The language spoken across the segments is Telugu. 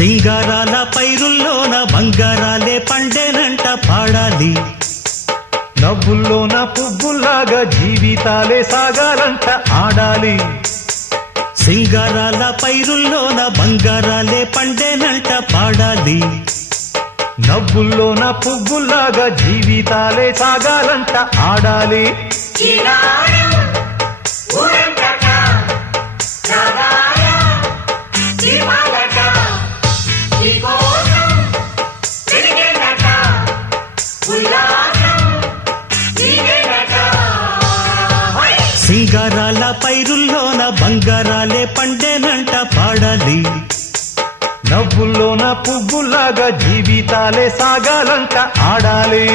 సింగారాల పైరుల్లోన బంగారాలే పండేనంట పాడాలి. నవ్వుల్లోన పువ్వుల్లాగా జీవితాలే సాగాలంట ఆడాలి. సింగారాల పైరుల్లోన బంగారాలే పండేనంట పాడాలి. నవ్వుల్లోన పువ్వుల్లాగా జీవితాలే సాగాలంట ఆడాలి. సింగారాల పైరుల్లోన బంగారాలే పండేనంట పాడాలి. నవ్వుల్లోన పువ్వుల్లాగా జీవితాలే సాగాలంట ఆడాలి.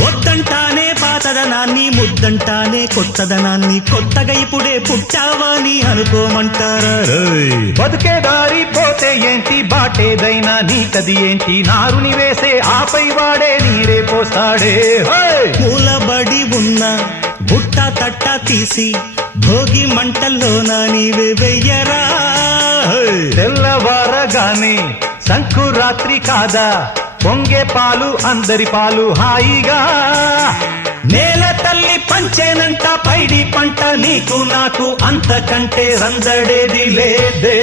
వద్దంటానే పాతదనాన్ని, ముద్దంటానే కొత్తదనాన్ని, కొత్తగా ఇప్పుడే పుట్టావని అనుకోమంటారా? బతుకే దారి పోతే ఏంటి, బాటేదైనా నీకది ఏంటి, నారుని వేసే ఆపై వాడే నీరే పోస్తాడే. మూలబడి ఉన్న బుట్ట తట్ట తీసి భోగి మంటల్లోన నీవే వెయ్యరా. తెల్లవారగానే సంకురాత్రి కాదా, పొంగే పాలు అందరి పాలు హాయిగా. నేల తల్లి పంచేనంట పైడి పంట, నీకు నాకు అంతకంటే రందడేది లేదే.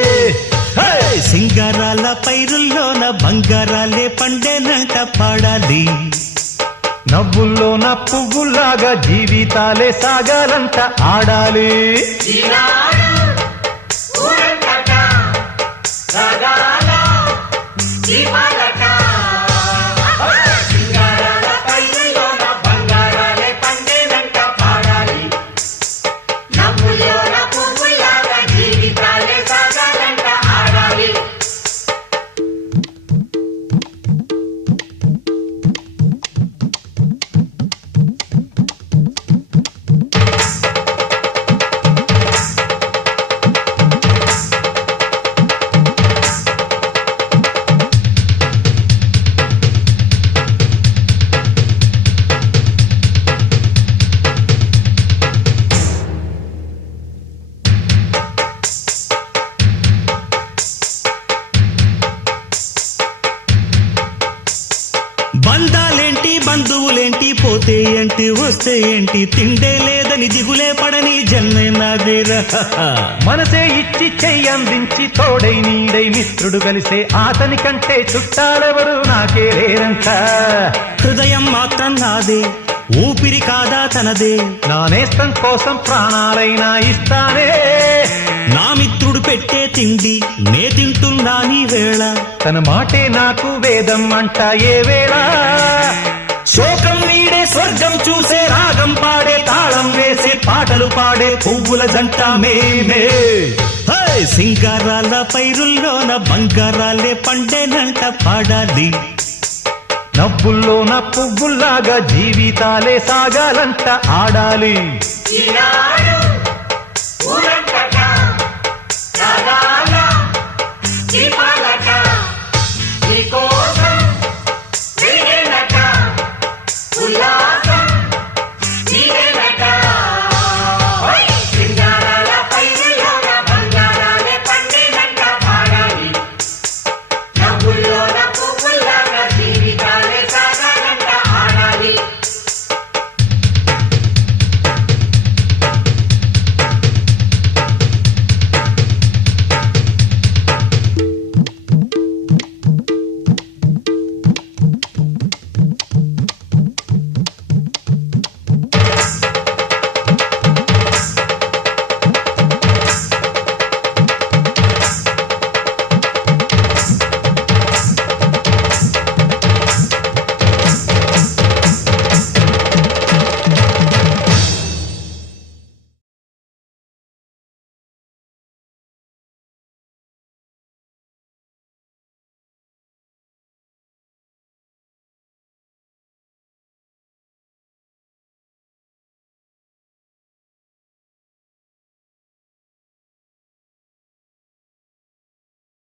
సింగారాల పైరుల్లోన బంగారాలే పండేనంట పాడాలి. నవ్వుల్లోన పువ్వుల్లాగా జీవితాలే సాగాలంట ఆడాలి. బంధాలేంటి బంధువులేంటి, పోతే ఏంటి వస్తే ఏంటి, తిండే లేదని దిగులే పడని జన్మే నాదేరా. మనసే ఇచ్చి చెయ్యందించి తోడై నీడై మిత్రుడు కలిసే అతని కంటే చుట్టాలెవరు నాకే లేరంట. హృదయం మాత్రం నాదే, ఊపిరి కాదా తనదే, నా నేస్తం కోసం ప్రాణాలైనా ఇస్తానే. నా మిత్రుడు పెట్టే తిండి నే తింటున్నా నీ వేళ, తన మాటే నాకు వేదం అంట ఏ వేళ. శోకం నీడే స్వర్గం చూసే, రాగం పాడే, తాళం వేసే, పాటలు పాడే పువ్వుల జంట మేమే. సింగారాల పైరుల్లోన బంగారాలే పండేనంట పాడాలి. నవ్వుల్లోన పువ్వుల్లాగా జీవితాలే సాగాలంట ఆడాలి.